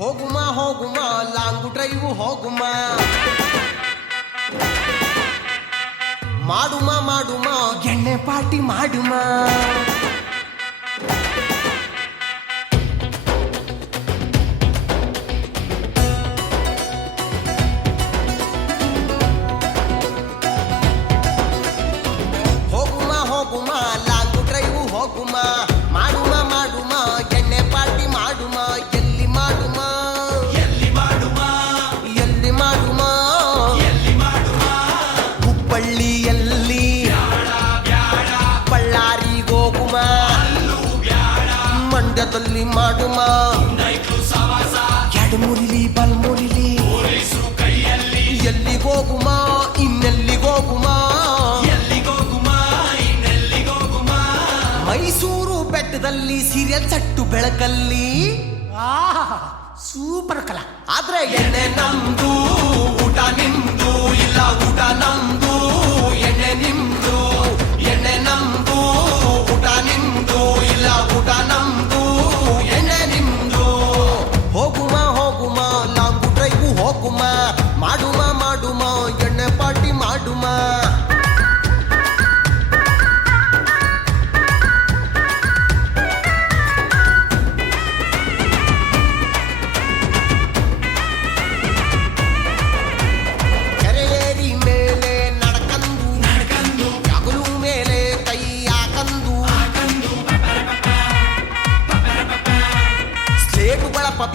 ಹೋಗುಮ ಹೋಗುಮ long drive ಹೋಗುಮ, ಮಾಡುಮ ಮಾಡುಮ ಎಣ್ಣೆ party ಮಾಡುಮ. ಹೋಗುಮ ಹೋಗುಮ long drive ಹೋಗುಮ, ಮಾಡುಮ ಮಾಡುಮ ಎಣ್ಣೆ party ಮಾಡುಮ. ಎಲ್ಲಿ ಮಾಡುಮ ಎಲ್ಲಿ ಮಾಡುಮ ಎಲ್ಲಿ ಮಾಡುಮ ಎಲ್ಲಿ ಮಾಡುಮ? ಹುಬ್ಬಳ್ಳಿಯಲ್ಲಿ ಬಳ್ಳಾರಿಗೆ ಹೋಗುಮ, ಮಂಡ್ಯದಲ್ಲಿ ಮಾಡುಮ. ಎಡಮುರಿಲಿ ಬಲ್ಮುರಿಲಿ ಎಲ್ಲಿಗೆ ಹೋಗುಮ ಇನ್ನೆಲ್ಲಿಗೆ ಹೋಗುಮ? ಮೈಸೂರು ಬೆಟ್ಟದಲ್ಲಿ ಸೀರಿಯಲ್ ಚಟ್ಟು ಬೆಳಕಲ್ಲಿ ಸೂಪರ್ ಕಲಾ. ಆದ್ರೆ ಎಣ್ಣೆ ನಮ್ದು ಊಟ ನಿಮ್ದು, ಇಲ್ಲ ಊಟ ನಮ್ದು ಎಣ್ಣೆ ನಿಮ್ದು. ಎಣ್ಣೆ ನಮ್ದು ಊಟ ನಿಮ್ದು, ಇಲ್ಲ ಊಟ ನಮ್ದು ಎಣ್ಣೆ ನಿಮ್ದು. ಹೋಗುಮ ಹೋಗುಮ ಲಾಂಗು ಡ್ರೈವ್ ಹೋಗುಮ, ಮಾಡುಮ ಮಾಡುಮ ಎಣ್ಣೆ ಪಾರ್ಟಿ ಮಾಡುಮ.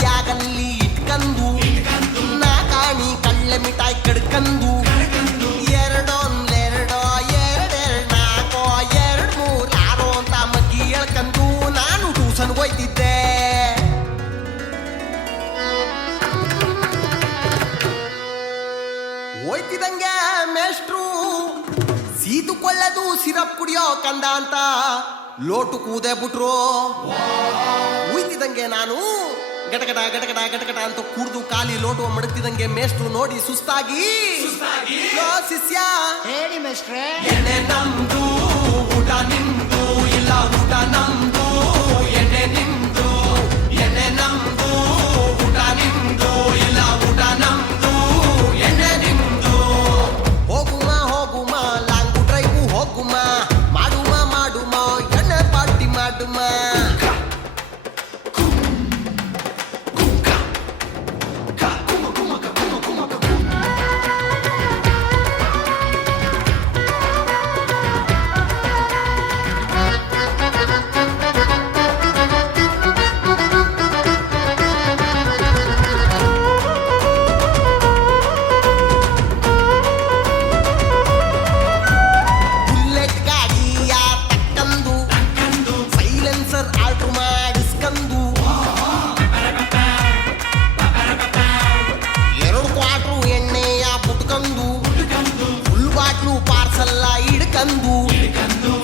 ಬ್ಯಾಗಲ್ಲಿ ಇಟ್ಕಂದು ನಾಕಾಣಿ ಕಳ್ಳೆ ಮಿಠಾಯಿ ಕಡ್ಕಂದು, ಎರಡೊಂದೆರಡೋ ಎರಡೆರಡು ನಾಲ್ಕೋ ಎರಡು ಮೂರು ಆರೋ ಅಂತ ಮಗ್ಗಿ ಹೇಳ್ಕಂದು ನಾನು ಟ್ಯೂಷನ್ ಹೋಯ್ತಿದ್ದೆ. ಹೋಯ್ತಿದಂಗೆ ಮೇಷ್ಟ್ರು ಸೀದುಕೊಳ್ಳದು ಸಿರಪ್ ಕುಡಿಯೋ ಕಂದ ಅಂತ ಲೋಟು ಕೂದೆ ಬಿಟ್ರು. ಹೋಯ್ತಿದಂಗೆ ನಾನು ಗಟಗಟ ಗಟಗಟ ಗಟಗಟ ಅಂತ ಕುಡ್ದು ಖಾಲಿ ಲೋಟು ಮಡಗ್ತಿದಂಗೆ ಮೇಷ್ಟ್ರು ನೋಡಿ ಸುಸ್ತಾಗಿ ಶಿಷ್ಯ ಹೇಳಿ ಮೇಷ್ಟ್ರೆ. ಎಣ್ಣೆ ನಮ್ದು ಊಟ ನಿಮ್ದು, ಇಲ್ಲ ಊಟ ನಮ್ದು ಎಣ್ಣೆ ನಿಮ್ದು. ಎಣ್ಣೆ ನಮ್ದು ಊಟ ನಿಮ್ದು, ಇಲ್ಲ ಊಟ ನಮ್ದು ಎಣ್ಣೆ ನಿಮ್ದು. ಹೋಗುಮ ಹೋಗುಮ ಲಾಂಗು ಡ್ರೈವ್ ಹೋಗುಮ, ಮಾಡುಮ ಮಾಡುಮ ಎಣ್ಣೆ ಪಾರ್ಟಿ ಮಾಡುಮ.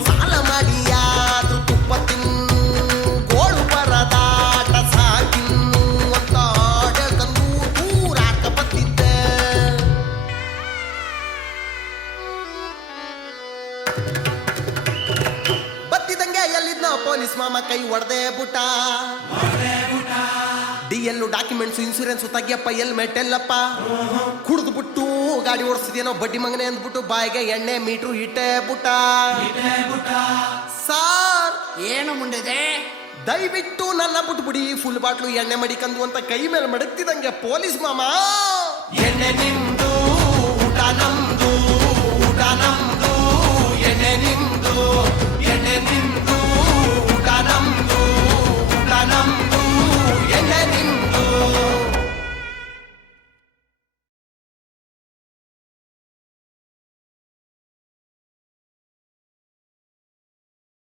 ಸಾಲ ಮಾಡಿ ಯಾರು ತುಪ್ಪ ತಿನ್ನು ಗೋಳು ಪರದಾಟ ಸಾಕಿನ್ನು ಅಂತ ಆಡಕಂದು ದೂರಾಟ ಬತ್ತಿದ್ದೆ. ಬತ್ತಿದಂಗೆ ಎಲ್ಲಿದ್ನ ಪೊಲೀಸ್ ಮಾಮ ಕೈ ಹೊಡೆದೇ ಬುಟ್ಟ. ಡಿಎಲ್ ಡಾಕ್ಯುಮೆಂಟ್ಸ್ ಇನ್ಸೂರೆನ್ಸ್ ತೆಗಿಯಪ್ಪ ಹೆಲ್ಮೆಟ್ ಎಲ್ಲಪ್ಪ. ಕುಡಿದು ಬಿಟ್ಟು ಗಾಡಿ ಓಡಿಸಿದೇನೋ ಬಡ್ಡಿ ಮಗನೆ ಅಂದ್ಬಿಟ್ಟು ಬಾಯಿಗೆ ಎಣ್ಣೆ ಮೀಟ್ರು ಇಟ್ಟೆ ಬುಟ್ಟ. ಸಾರ್ ಏನು ಮುಂಡಿದೆ? ದಯವಿಟ್ಟು ನನ್ನ ಬಿಟ್ಬಿಡಿ, ಫುಲ್ ಬಾಟ್ಲು ಎಣ್ಣೆ ಮಡಿಕಂದು ಅಂತ ಕೈ ಮೇಲೆ ಮಡಗ್ತಿದಂಗೆ ಪೊಲೀಸ್ ಮಾಮ ಎಣ್ಣೆ ನಿಮ್